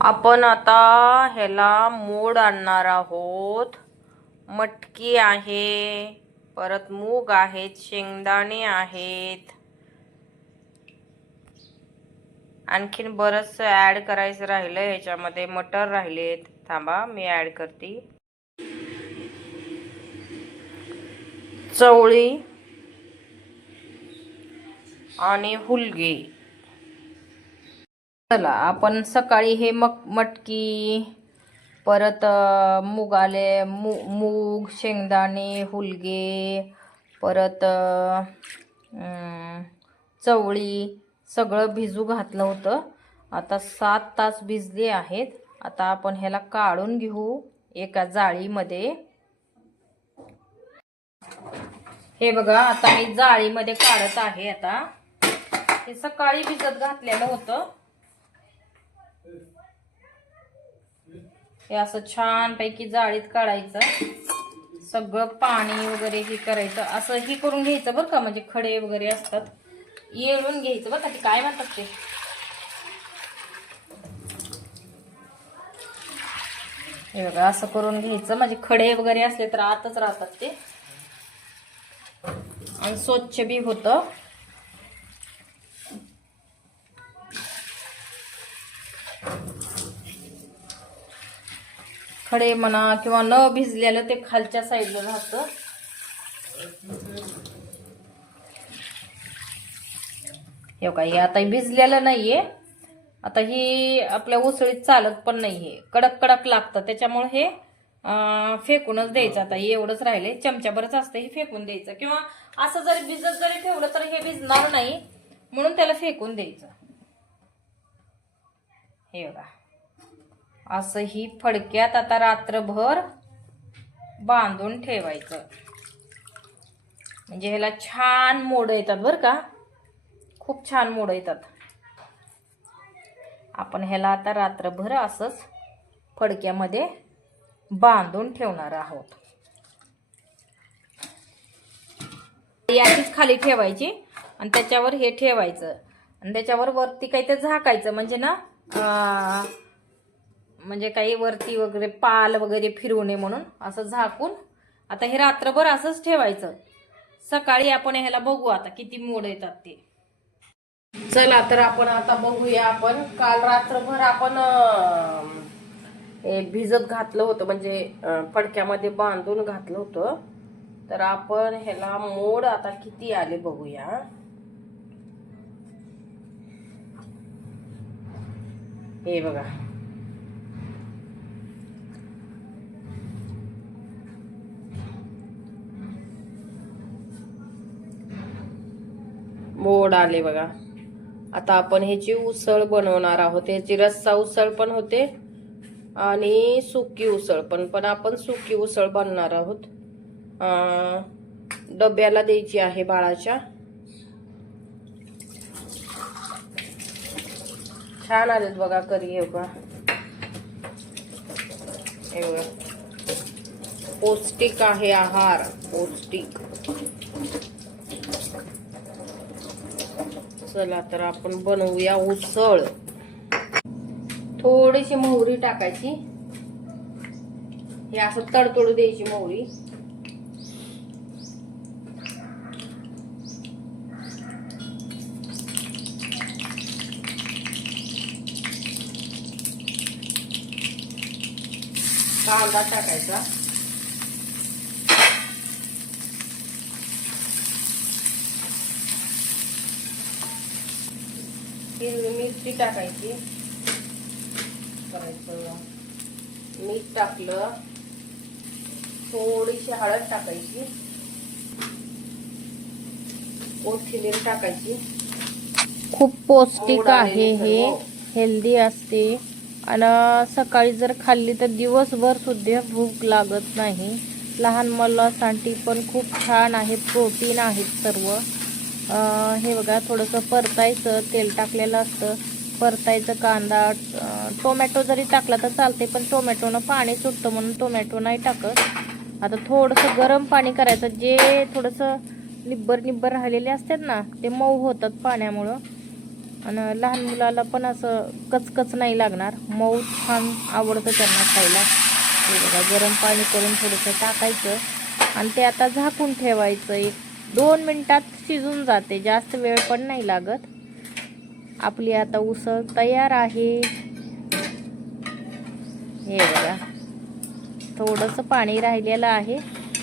आपण आता ह्याला मोड आणणार आहोत। मटकी आहे, परत मूग आहेत, शेंगदाणे आहेत, आणखीन बरंच ऍड करायचं राहिलं। ह्याच्यामध्ये मटर राहिलेत, थांबा मी ऍड करते। चवळी आणि हुलगे। चला आपण सकाळी हे मटकी, परत मुगाले मूग, शेंगदाणे, हुलगे, परत चवळी सगळं भिजू घातलं होतं। आता 7 तास भिजले आहेत। आता आपण ह्याला काढून घेऊ एका जाळीमध्ये। हे बघा, आता मी जाळीमध्ये काढत आहे। आता हे सकाळी भिजत घातलेलं होतं। हे असं छान पैकी जाळीत काढायचं, सगळं पाणी वगैरे हे करायचं, असं हे करून घ्यायचं बरं का। म्हणजे खडे वगैरे असतात, येळून घ्यायचं बरं का। ते काय म्हणतात ते, हे बघा असं करून घ्यायचं। म्हणजे खडे वगैरे असले तर आतच राहतात ते, आणि स्वच्छ बी होतं। खडे म्हणा किंवा न भिजलेलं ते खालच्या साईडला राहतं। हे बघा, हे आता भिजलेलं नाहीये। आता ही आपल्या उसळीत चालत पण नाहीये, कडक कडक लागतं। त्याच्यामुळे हे फेकूनच द्यायचं। आता एवढंच राहिले, चमच्याभरच असतं, हे फेकून द्यायचं। किंवा असं जरी भिजत जरी ठेवलं तर हे भिजणार नाही, म्हणून त्याला फेकून द्यायचं। हे बघा, असं ही फडक्यात आता रात्रभर बांधून ठेवायचं। म्हणजे ह्याला छान मोड येतात बरं का, खूप छान मोड येतात। आपण ह्याला आता रात्रभर असंच फडक्यामध्ये बांधून ठेवणार आहोत। याचीच खाली ठेवायची आणि त्याच्यावर हे ठेवायचं, आणि त्याच्यावर वरती काही ते झाकायचं। म्हणजे ना म्हणजे काही वरती वगैरे पाल वगैरे फिरवू नये म्हणून असं झाकून आता हे रात्रभर असंच ठेवायचं। सकाळी आपण ह्याला बघू आता किती मोड येतात ते। चला तर आपण आता बघूया। आपण काल रात्रभर आपण हे भिजत घातलं होतं, म्हणजे फडक्यामध्ये बांधून घातलं होतं। तर आपण ह्याला मोड आता किती आले बघूया। हे बघा, मोड आले बघा। आता आपण ह्याची उसळ बनवणार आहोत। ह्याची रस्सा उसळ पण होते आणि सुकी उसळ पण आपण सुकी उसळ बनवणार आहोत। डब्याला द्यायची आहे बाळाच्या। छान आलेत बघा करी। हे बघा, पौष्टिक आहे आहार, पौष्टिक। चला तर आपण बनवूया उसळ। थोडीशी मोहरी टाकायची, हे असं तडतडू द्यायची मोहरी। कांदा टाकायचा, हिरवी मिरची टाकायची, मीठ टाकलं, थोडीशी हळद टाकायची, कोथिंबीर टाकायची। खूप पौष्टिक आहे, हे हेल्दी असते आणि सकाळी जर खाल्ली तर दिवसभर सुद्धा भूक लागत नाही। लहान मुलांसाठी पण खूप छान आहे, प्रोटीन आहेत सर्व। हे बघा, थोडंसं परतायचं, तेल टाकलेलं असतं, परतायचं। कांदा, टोमॅटो जरी टाकला तर चालते, पण टोमॅटोनं पाणी सुटतं म्हणून टोमॅटो नाही टाकत। आता थोडंसं गरम पाणी करायचं, जे थोडंसं निब्बर राहिलेले असतात ना ते मऊ होतात पाण्यामुळं। आणि लहान मुलाला पण असं कचकच नाही लागणार, मऊ छान आवडतं त्यांना खायला. हे बघा, गरम पाणी करून थोडंसं टाकायचं आणि ते आता झाकून ठेवायचं. 1-2 मिनिटात शिजून जाते, जास्त वेळ पण नाही लागत. आपली आता उसळ तयार आहे. हे बघा, थोडंसं पाणी राहिलेलं आहे.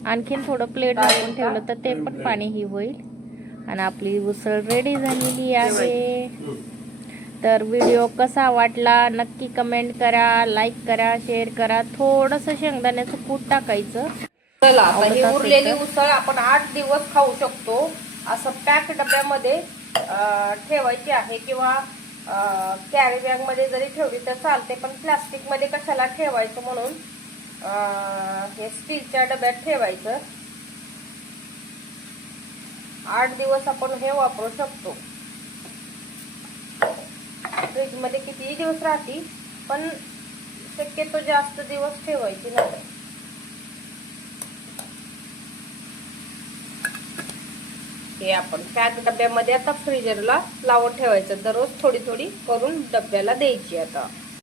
आणखीन थोडं प्लेट झाकून ठेवलं तर ते पण पाणी ही होईल. आणि आपली उसळ रेडी झालेली आहे. तर व्हिडिओ कसा वाटला नक्की कमेंट करा, लाईक करा, शेअर करा. थोडंसं शेंगदाण्याचं कूट टाकायचं. चला, आता ही उरलेली उसळ आपण 8 दिवस खाऊ शकतो. असं पॅक डब्यामध्ये ठेवायची आहे किंवा कॅरी बॅग मध्ये जरी ठेवली तर चालते, पण प्लास्टिक मध्ये कशाला ठेवायचं म्हणून हे स्टीलच्या डब्यात ठेवायचं. 8 दिवस आपण हे वापरू शकतो. फ्रीज मध्ये कितीही दिवस राहते, पण शक्यतो जास्त दिवस ठेवायची नाही. हे आपण पॅक डब्यामध्ये आता फ्रीजरला लावून ठेवायचं. दररोज थोडी थोडी करून डब्याला द्यायची. आता